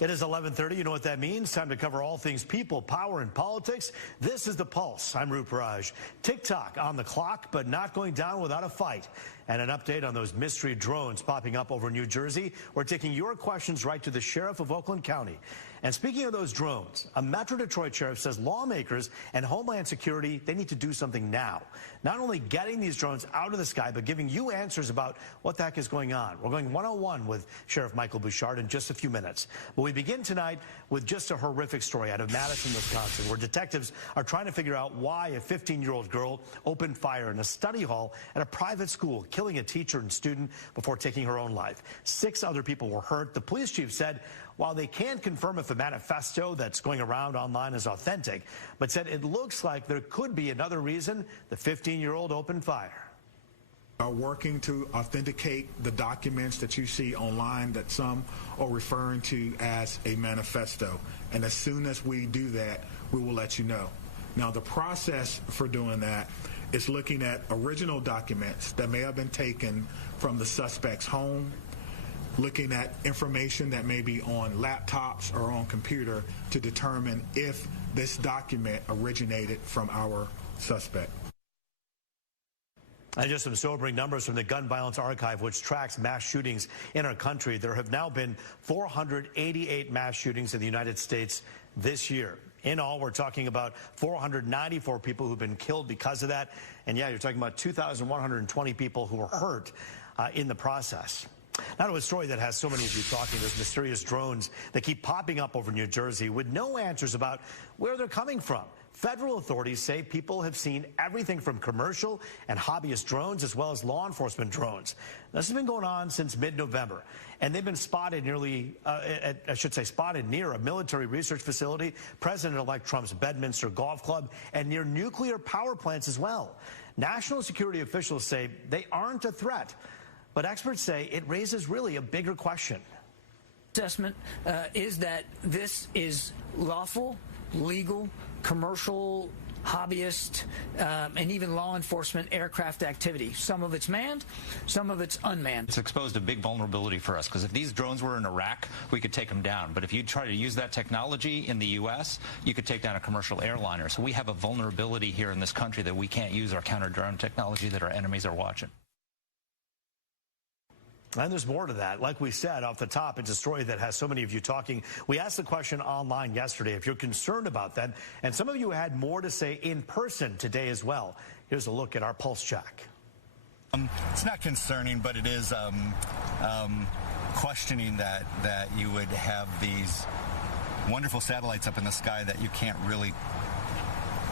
It is 11:30. You know what that means. Time to cover all things people, power, and politics. This is The Pulse. I'm Bouchard. TikTok on the clock, but not going down without a fight. And an update on those mystery drones popping up over New Jersey. We're taking your questions right to the sheriff of Oakland County. And speaking of those drones, a Metro Detroit sheriff says lawmakers and Homeland Security, they need to do something now. Not only getting these drones out of the sky, but giving you answers about what the heck is going on. We're going 101 with Sheriff Michael Bouchard in just a few minutes. But we begin tonight with just a horrific story out of Madison, Wisconsin, where detectives are trying to figure out why a 15-year-old girl opened fire in a study hall at a private school, killing a teacher and student before taking her own life. 6 other people were hurt. The police chief said while they can't confirm if the manifesto that's going around online is authentic, but said it looks like there could be another reason the 15-year-old opened fire. Are working to authenticate the documents that you see online that some are referring to as a manifesto. And as soon as we do that, we will let you know. Now, the process for doing that is looking at original documents that may have been taken from the suspect's home, looking at information that may be on laptops or on computer to determine if this document originated from our suspect. And just some sobering numbers from the Gun Violence Archive, which tracks mass shootings in our country. There have now been 488 mass shootings in the United States this year. In all, we're talking about 494 people who've been killed because of that. And yeah, you're talking about 2,120 people who were hurt in the process. Now to a story that has so many of you talking, those mysterious drones that keep popping up over New Jersey with no answers about where they're coming from. Federal authorities say people have seen everything from commercial and hobbyist drones as well as law enforcement drones. This has been going on since mid-November, and they've been spotted spotted near a military research facility, President-elect Trump's Bedminster Golf Club, and near nuclear power plants as well. National security officials say they aren't a threat, but experts say it raises really a bigger question. Assessment is that this is lawful, legal, commercial, hobbyist, and even law enforcement aircraft activity. Some of it's manned, some of it's unmanned. It's exposed a big vulnerability for us, because if these drones were in Iraq, we could take them down. But if you try to use that technology in the U.S., you could take down a commercial airliner. So we have a vulnerability here in this country that we can't use our counter-drone technology that our enemies are watching. And there's more to that. Like we said off the top, it's a story that has so many of you talking. We asked the question online yesterday if you're concerned about that, and some of you had more to say in person today as well. Here's a look at our pulse check. It's not concerning, but it is questioning that you would have these wonderful satellites up in the sky that you can't really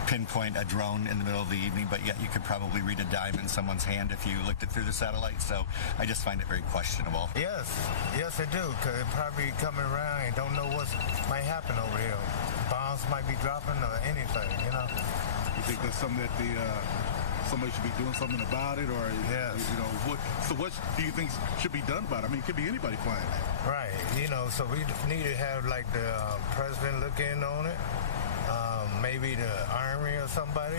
pinpoint a drone in the middle of the evening, but yet you could probably read a dime in someone's hand if you looked it through the satellite. So I just find it very questionable. Yes, I do, because it probably coming around and don't know what might happen over here. Bombs might be dropping or anything, you know. You think that's something that somebody should be doing something about it, or yes. You know, what do you think should be done about it? I mean, it could be anybody flying that. Right, you know, so we need to have like the president look in on it. Maybe the Army or somebody.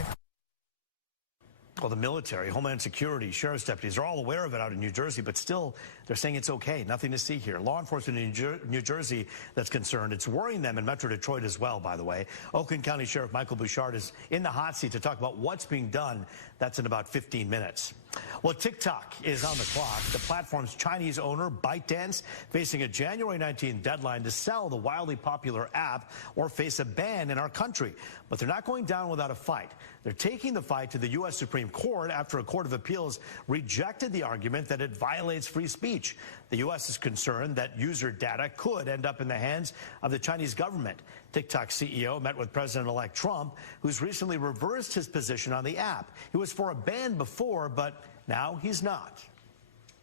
Well, the military, Homeland Security, sheriff's deputies are all aware of it out in New Jersey, but still they're saying it's okay, nothing to see here. Law enforcement in New Jersey that's concerned. It's worrying them in Metro Detroit as well, by the way. Oakland County Sheriff Michael Bouchard is in the hot seat to talk about what's being done. That's in about 15 minutes. Well, TikTok is on the clock. The platform's Chinese owner, ByteDance, facing a January 19th deadline to sell the wildly popular app or face a ban in our country. But they're not going down without a fight. They're taking the fight to the U.S. Supreme Court after a court of appeals rejected the argument that it violates free speech. The U.S. is concerned that user data could end up in the hands of the Chinese government. TikTok CEO met with President-elect Trump, who's recently reversed his position on the app. He was for a ban before, but now he's not.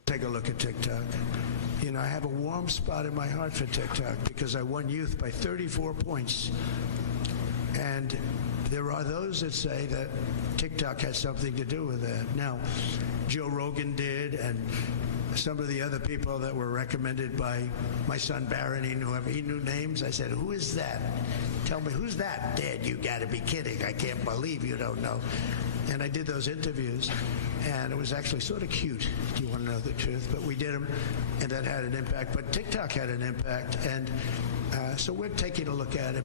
Take a look at TikTok. You know, I have a warm spot in my heart for TikTok because I won youth by 34 points. And there are those that say that TikTok has something to do with that. Now, Joe Rogan did, and some of the other people that were recommended by my son Barron, he knew names. I said, who is that? Tell me, who's that? Dad, you got to be kidding. I can't believe you don't know. And I did those interviews, and it was actually sort of cute, if you want to know the truth. But we did them, and that had an impact. But TikTok had an impact, and so we're taking a look at it.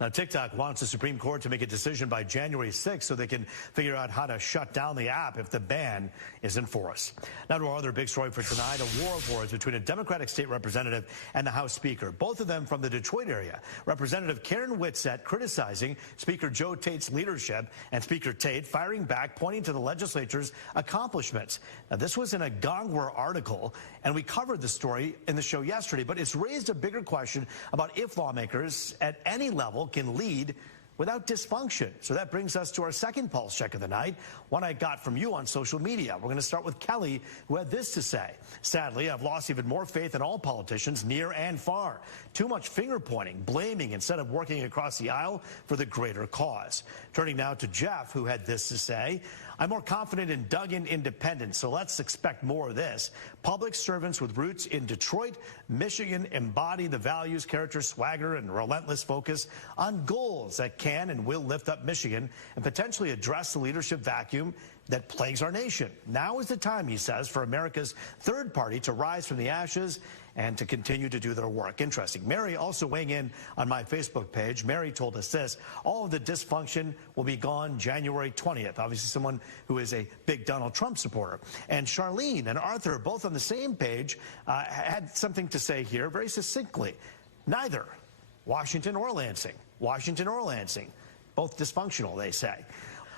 Now, TikTok wants the Supreme Court to make a decision by January 6th so they can figure out how to shut down the app if the ban is enforced. Now to our other big story for tonight, a war of words between a Democratic state representative and the House Speaker, both of them from the Detroit area. Representative Karen Whitsett criticizing Speaker Joe Tate's leadership and Speaker Tate firing back, pointing to the legislature's accomplishments. Now, this was in a Gongwer article, and we covered the story in the show yesterday, but it's raised a bigger question about if lawmakers at any level can lead without dysfunction. So that brings us to our second pulse check of the night, one I got from you on social media. We're going to start with Kelly, who had this to say. Sadly, I've lost even more faith in all politicians, near and far. Too much finger pointing, blaming, instead of working across the aisle for the greater cause. Turning now to Jeff, who had this to say. I'm more confident in Duggan independence, so let's expect more of this. Public servants with roots in Detroit, Michigan embody the values, character, swagger, and relentless focus on goals that can and will lift up Michigan and potentially address the leadership vacuum that plagues our nation. Now is the time, he says, for America's third party to rise from the ashes and to continue to do their work. Interesting. Mary also weighing in on my Facebook page. Mary told us this: all of the dysfunction will be gone January 20th. Obviously someone who is a big Donald Trump supporter. And Charlene and Arthur, both on the same page, had something to say here very succinctly. Neither Washington or Lansing. Washington or Lansing. Both dysfunctional, they say.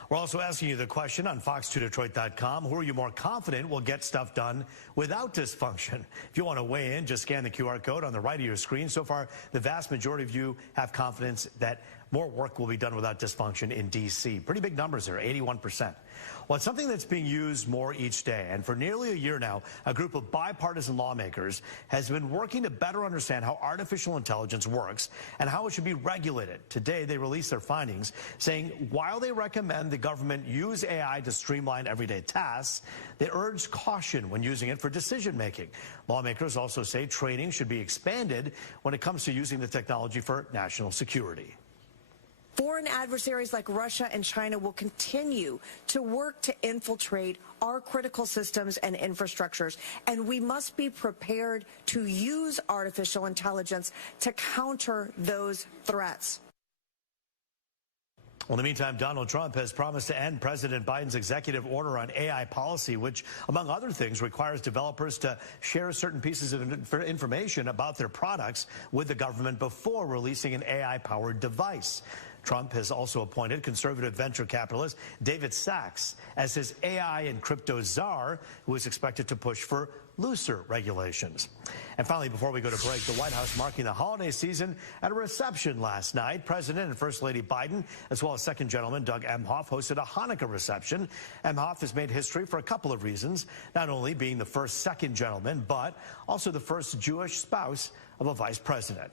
We're also asking you the question on fox2detroit.com. Who are you more confident will get stuff done without dysfunction? If you want to weigh in, just scan the QR code on the right of your screen. So far, the vast majority of you have confidence that more work will be done without dysfunction in D.C. Pretty big numbers there, 81%. Well, it's something that's being used more each day. And for nearly a year now, a group of bipartisan lawmakers has been working to better understand how artificial intelligence works and how it should be regulated. Today, they released their findings, saying while they recommend the government use AI to streamline everyday tasks, they urge caution when using it for decision making. Lawmakers also say training should be expanded when it comes to using the technology for national security. Foreign adversaries like Russia and China will continue to work to infiltrate our critical systems and infrastructures, and we must be prepared to use artificial intelligence to counter those threats. Well, in the meantime, Donald Trump has promised to end President Biden's executive order on AI policy, which, among other things, requires developers to share certain pieces of information about their products with the government before releasing an AI-powered device. Trump has also appointed conservative venture capitalist David Sachs as his AI and crypto czar, who is expected to push for looser regulations. And finally, before we go to break, the White House marking the holiday season at a reception last night. President and First Lady Biden, as well as Second Gentleman Doug Emhoff, hosted a Hanukkah reception. Emhoff has made history for a couple of reasons, not only being the first Second Gentleman, but also the first Jewish spouse of a vice president.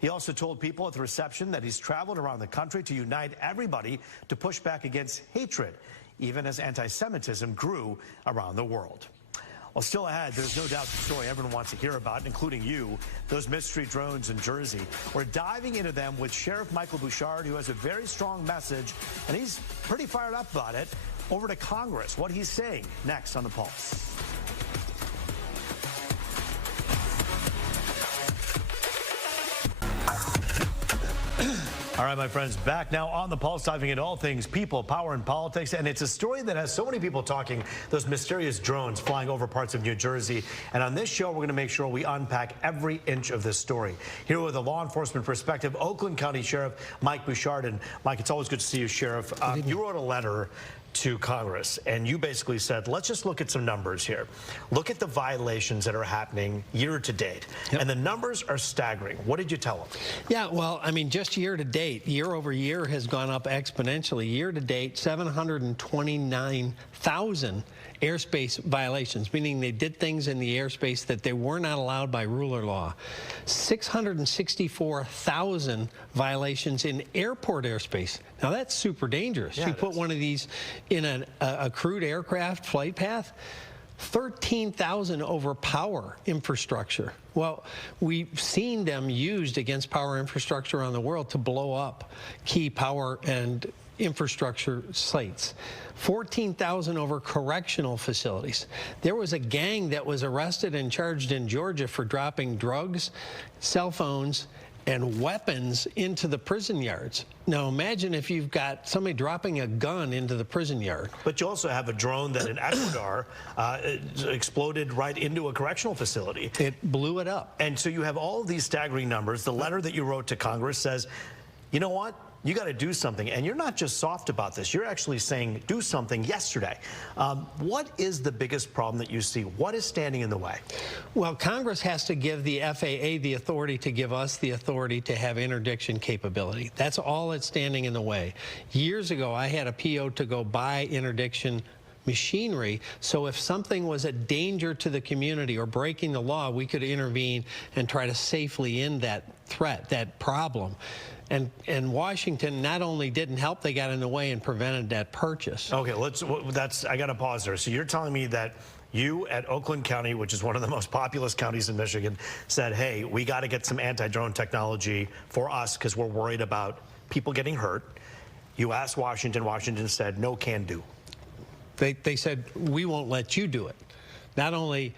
He also told people at the reception that he's traveled around the country to unite everybody to push back against hatred, even as anti-Semitism grew around the world. Well, still ahead, there's no doubt the story everyone wants to hear about, including you, those mystery drones in Jersey. We're diving into them with Sheriff Michael Bouchard, who has a very strong message, and he's pretty fired up about it. Over to Congress, what he's saying next on The Pulse. All right, my friends, back now on The Pulse, diving into all things people, power, and politics. And it's a story that has so many people talking, those mysterious drones flying over parts of New Jersey. And on this show, we're going to make sure we unpack every inch of this story. Here with a law enforcement perspective, Oakland County Sheriff Mike Bouchard. And Mike, it's always good to see you, Sheriff. You wrote a letter to Congress, and you basically said, let's just look at some numbers here. Look at the violations that are happening year to date. Yep. And the numbers are staggering. What did you tell them? Yeah, well, I mean, just year to date, year over year has gone up exponentially. Year to date, 729,000 airspace violations, meaning they did things in the airspace that they were not allowed by rule or law. 664,000 violations in airport airspace. Now, that's super dangerous. Yeah, you put one of these in a crewed aircraft flight path, 13,000 over power infrastructure. Well, we've seen them used against power infrastructure around the world to blow up key power and infrastructure sites, 14,000 over correctional facilities. There was a gang that was arrested and charged in Georgia for dropping drugs, cell phones, and weapons into the prison yards. Now imagine if you've got somebody dropping a gun into the prison yard. But you also have a drone that in Ecuador exploded right into a correctional facility. It blew it up. And so you have all of these staggering numbers. The letter that you wrote to Congress says, you know what? You got to do something. And you're not just soft about this. You're actually saying do something yesterday. What is the biggest problem that you see? What is standing in the way? Well, Congress has to give the FAA the authority to give us the authority to have interdiction capability. That's all that's standing in the way. Years ago, I had a PO to go buy interdiction machinery, so if something was a danger to the community or breaking the law, we could intervene and try to safely end that threat, that problem. And Washington not only didn't help, they got in the way and prevented that purchase. Okay, I got to pause there. So you're telling me that you at Oakland County, which is one of the most populous counties in Michigan, said, hey, we got to get some anti-drone technology for us because we're worried about people getting hurt. You asked Washington. Washington said, no can do. They said, we won't let you do it. Not only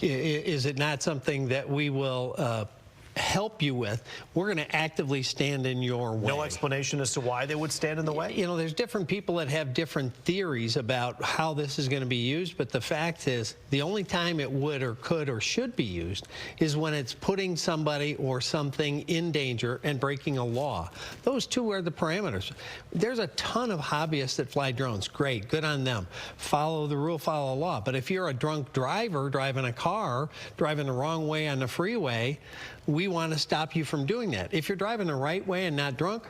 is it not something that we will help you with, we're going to actively stand in your way. No explanation as to why they would stand in the way? You know, there's different people that have different theories about how this is going to be used, but the fact is the only time it would or could or should be used is when it's putting somebody or something in danger and breaking a law. Those two are the parameters. There's a ton of hobbyists that fly drones. Great, good on them. Follow the rule, follow the law. But if you're a drunk driver driving a car, driving the wrong way on the freeway, we want to stop you from doing that. If you're driving the right way and not drunk,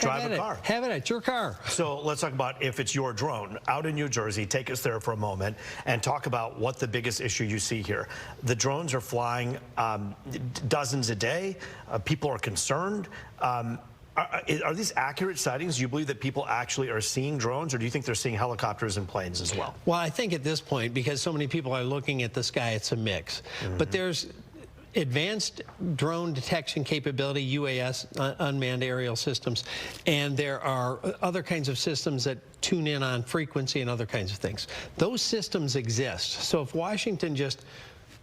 drive a car. Have it at your car. So let's talk about if it's your drone out in New Jersey. Take us there for a moment and talk about what the biggest issue you see here. The drones are flying dozens a day. People are concerned. Are these accurate sightings? Do you believe that people actually are seeing drones, or do you think they're seeing helicopters and planes as well? Well, I think at this point, because so many people are looking at the sky, it's a mix. But there's advanced drone detection capability, UAS, unmanned aerial systems, and there are other kinds of systems that tune in on frequency and other kinds of things. Those systems exist. So if Washington just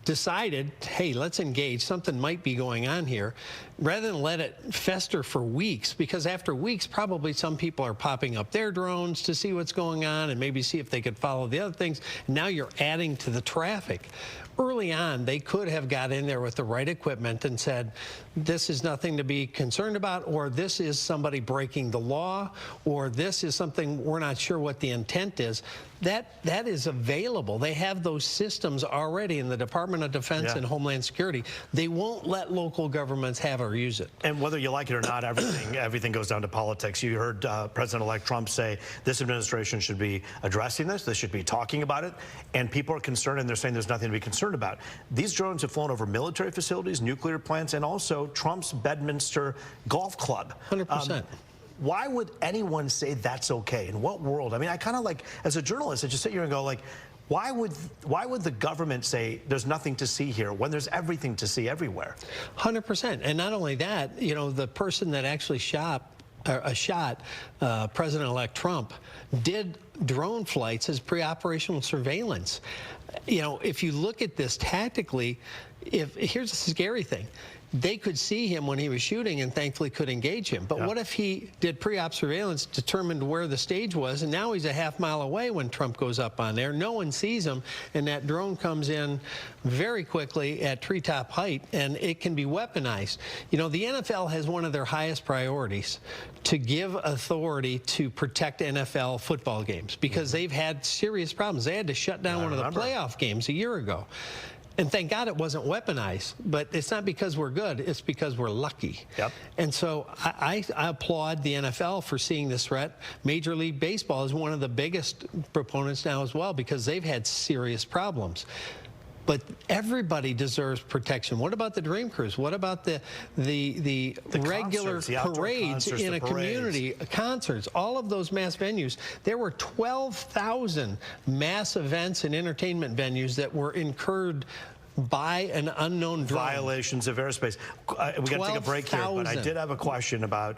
decided, hey, let's engage, something might be going on here, rather than let it fester for weeks, because after weeks, probably some people are popping up their drones to see what's going on and maybe see if they could follow the other things. Now you're adding to the traffic. Early on, they could have got in there with the right equipment and said, this is nothing to be concerned about, or this is somebody breaking the law, or this is something we're not sure what the intent is. That is available. They have those systems already in the Department of Defense and Homeland Security. They won't let local governments have or use it. And whether you like it or not, everything goes down to politics. You heard President-elect Trump say this administration should be addressing this. They should be talking about it. And people are concerned, and they're saying there's nothing to be concerned about. These drones have flown over military facilities, nuclear plants, and also Trump's Bedminster Golf Club. 100%. Why would anyone say that's okay? In what world? I mean, I kind of like, as a journalist, I just sit here and go like, why would the government say there's nothing to see here when there's everything to see everywhere? 100%. And not only that, you know, the person that actually shot President-elect Trump did drone flights as pre-operational surveillance. You know, if you look at this tactically, here's the scary thing. They could see him when he was shooting and thankfully could engage him. But what if he did pre-op surveillance, determined where the stage was, and now he's a half mile away when Trump goes up on there. No one sees him, and that drone comes in very quickly at treetop height, and it can be weaponized. You know, the NFL has one of their highest priorities to give authority to protect NFL football games because they've had serious problems. They had to shut down one of the playoff games a year ago. And thank God it wasn't weaponized, but it's not because we're good, it's because we're lucky. Yep. And so I applaud the NFL for seeing this threat. Major League Baseball is one of the biggest proponents now as well because they've had serious problems. But everybody deserves protection. What about the Dream Cruise? What about the regular concerts, the parades concerts, in a community, concerts, all of those mass venues? There were 12,000 mass events and entertainment venues that were incurred by an unknown drone. Violations of airspace. We got to take a break here, but I did have a question about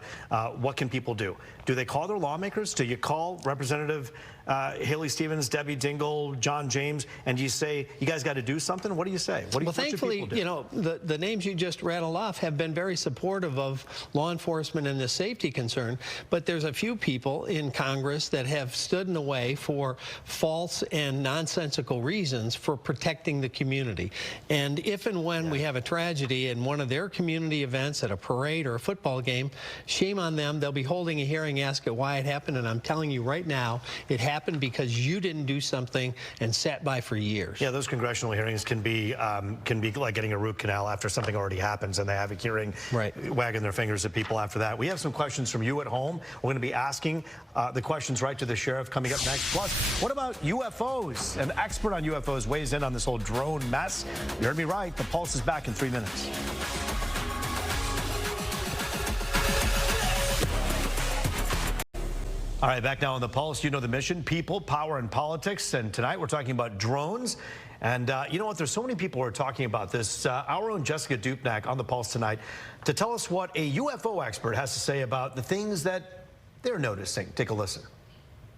what can people do? Do they call their lawmakers? Do you call Representative Haley Stevens, Debbie Dingell, John James, and do you say, you guys got to do something? What do you say? What do you, well, thankfully, you know, the names you just rattled off have been very supportive of law enforcement and the safety concern, but there's a few people in Congress that have stood in the way for false and nonsensical reasons for protecting the community. And if and when we have a tragedy in one of their community events at a parade or a football game, shame on them. They'll be holding a hearing, ask it why it happened, and I'm telling you right now, it happened because you didn't do something and sat by for years. Yeah, those congressional hearings can be like getting a root canal after something already happens, and they have a hearing, wagging their fingers at people after that. We have some questions from you at home. We're going to be asking the questions right to the sheriff coming up next. Plus, what about UFOs? An expert on UFOs weighs in on this whole drone mess. You heard me right. The Pulse is back in 3 minutes. All right, back now on the Pulse. You know the mission: people, power, and politics. And tonight we're talking about drones. And you know what? There's so many people who are talking about this. Our own Jessica Dupnack on the Pulse tonight to tell us what a UFO expert has to say about the things that they're noticing. Take a listen.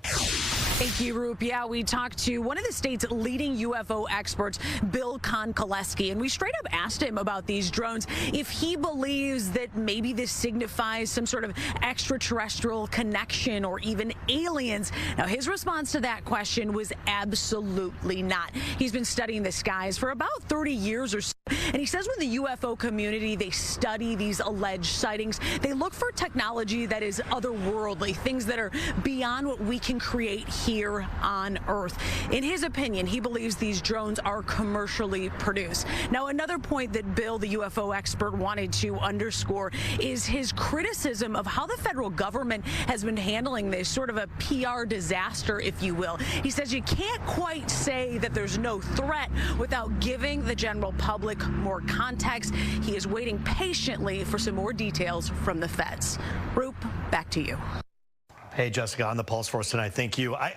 Thank you, Roop. Yeah, we talked to one of the state's leading UFO experts, Bill Konkoleski, and we straight up asked him about these drones, if he believes that maybe this signifies some sort of extraterrestrial connection or even aliens. Now, his response to that question was absolutely not. He's been studying the skies for about 30 years or so, and he says when the UFO community, they study these alleged sightings, they look for technology that is otherworldly, things that are beyond what we can create here on Earth. In his opinion, he believes these drones are commercially produced. Now, another point that Bill, the UFO expert, wanted to underscore is his criticism of how the federal government has been handling this, sort of a PR disaster, if you will. He says you can't quite say that there's no threat without giving the general public more context. He is waiting patiently for some more details from the feds. Roop, back to you. Hey, Jessica, on the Pulse for us tonight. Thank you. I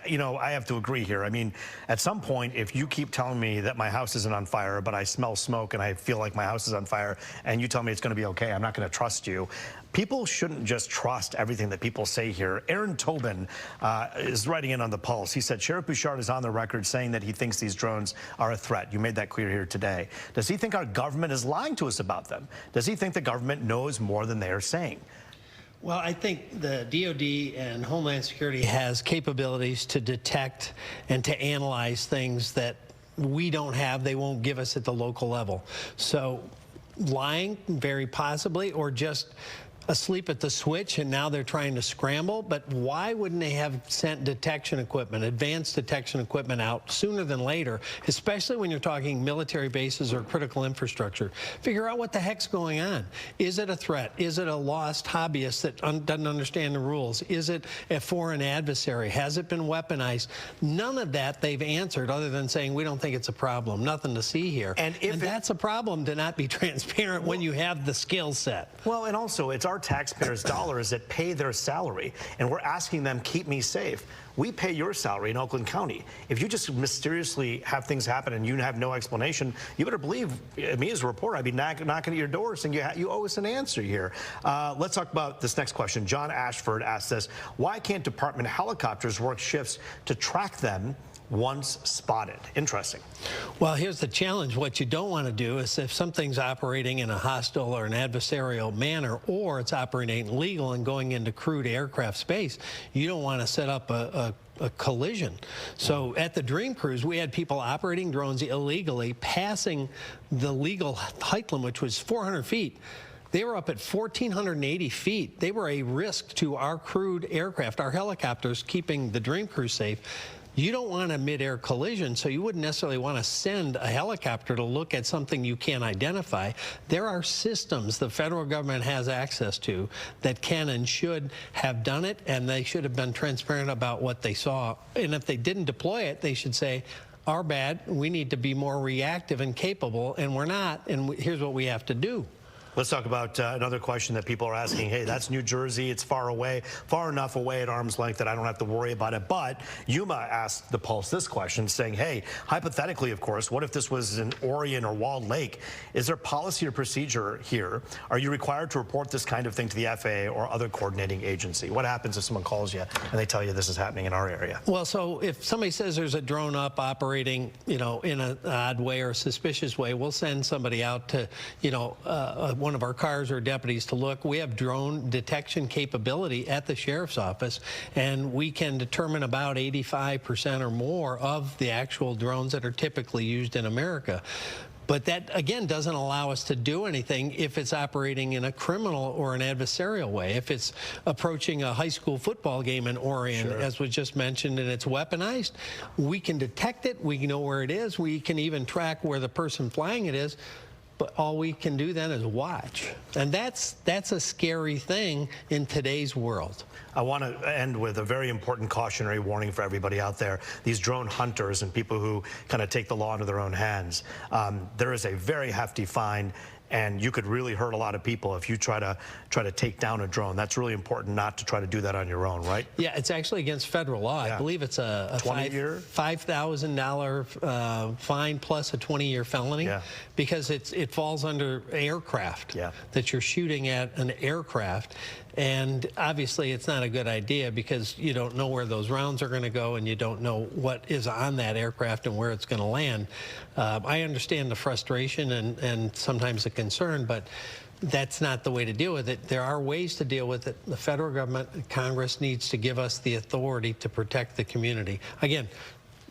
have to agree here. I mean, at some point, if you keep telling me that my house isn't on fire, but I smell smoke and I feel like my house is on fire, and you tell me it's going to be okay, I'm not going to trust you. People shouldn't just trust everything that people say here. Aaron Tobin is writing in on the Pulse. He said Sheriff Bouchard is on the record saying that he thinks these drones are a threat. You made that clear here today. Does he think our government is lying to us about them? Does he think the government knows more than they are saying? Well, I think the DOD and Homeland Security has capabilities to detect and to analyze things that we don't have, they won't give us at the local level. So lying, very possibly, or just asleep at the switch and now they're trying to scramble. But why wouldn't they have sent detection equipment, advanced detection equipment out sooner than later, especially when you're talking military bases or critical infrastructure? Figure out what the heck's going on. Is it a threat? Is it a lost hobbyist that doesn't understand the rules? Is it a foreign adversary? Has it been weaponized? None of that they've answered other than saying we don't think it's a problem. Nothing to see here. And that's a problem to not be transparent when you have the skill set. Well, and also it's our taxpayers' dollars that pay their salary, and we're asking them, keep me safe. We pay your salary in Oakland County. If you just mysteriously have things happen and you have no explanation, you better believe me as a reporter, I'd be knocking at your door saying you owe us an answer here. Let's talk about this next question. John Ashford asked this: why can't department helicopters work shifts to track them once spotted? Interesting. Well, here's the challenge. What you don't want to do is, if something's operating in a hostile or an adversarial manner, or it's operating illegal and going into crewed aircraft space, you don't want to set up a collision. So at the Dream Cruise, we had people operating drones illegally, passing the legal height limit, which was 400 feet. They were up at 1,480 feet. They were a risk to our crewed aircraft, our helicopters, keeping the Dream Cruise safe. You don't want a mid-air collision, so you wouldn't necessarily want to send a helicopter to look at something you can't identify. There are systems the federal government has access to that can and should have done it, and they should have been transparent about what they saw. And if they didn't deploy it, they should say, our bad, we need to be more reactive and capable, and we're not, and here's what we have to do. Let's talk about another question that people are asking. Hey, that's New Jersey. It's far away, far enough away at arm's length that I don't have to worry about it. But Yuma asked the Pulse this question, saying, hey, hypothetically, of course, what if this was in Orion or Walled Lake? Is there policy or procedure here? Are you required to report this kind of thing to the FAA or other coordinating agency? What happens if someone calls you and they tell you this is happening in our area? Well, so if somebody says there's a drone up operating, in an odd way or a suspicious way, we'll send somebody out to, one of our cars or deputies to look. We have drone detection capability at the sheriff's office, and we can determine about 85% or more of the actual drones that are typically used in America. But that, again, doesn't allow us to do anything if it's operating in a criminal or an adversarial way. If it's approaching a high school football game in Orion, as was just mentioned, and it's weaponized, we can detect it. We know where it is. We can even track where the person flying it is. But all we can do then is watch. And that's a scary thing in today's world. I want to end with a very important cautionary warning for everybody out there. These drone hunters and people who kind of take the law into their own hands. There is a very hefty fine, and you could really hurt a lot of people if you try to take down a drone. That's really important not to try to do that on your own, right? Yeah, it's actually against federal law. Yeah. I believe it's a $5,000 fine plus a 20-year felony, because it falls under aircraft, that you're shooting at an aircraft. And obviously it's not a good idea because you don't know where those rounds are going to go, and you don't know what is on that aircraft and where it's going to land. I understand the frustration and sometimes the concern, but that's not the way to deal with it. There are ways to deal with it. The federal government, Congress needs to give us the authority to protect the community. Again,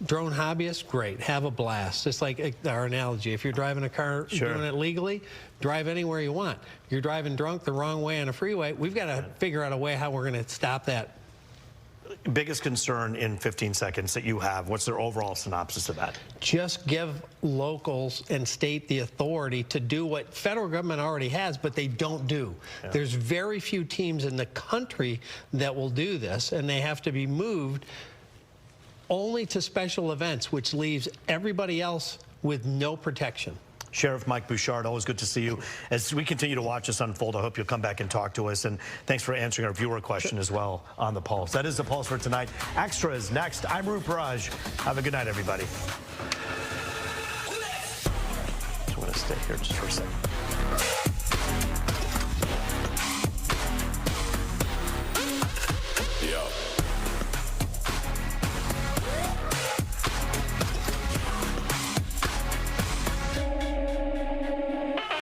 drone hobbyists, great, have a blast. Just like our analogy, if you're driving a car doing it legally, drive anywhere you want. You're driving drunk the wrong way on a freeway, we've got to figure out a way how we're going to stop that. Biggest concern in 15 seconds that you have, what's their overall synopsis of that? Just give locals and state the authority to do what federal government already has, but they don't do. There's very few teams in the country that will do this, and they have to be moved only to special events, which leaves everybody else with no protection. Sheriff Mike Bouchard, always good to see you. As we continue to watch this unfold, I hope you'll come back and talk to us. And thanks for answering our viewer question as well on The Pulse. That is The Pulse for tonight. Extra is next. I'm Bouchard. Have a good night, everybody. I want to stay here just for a second.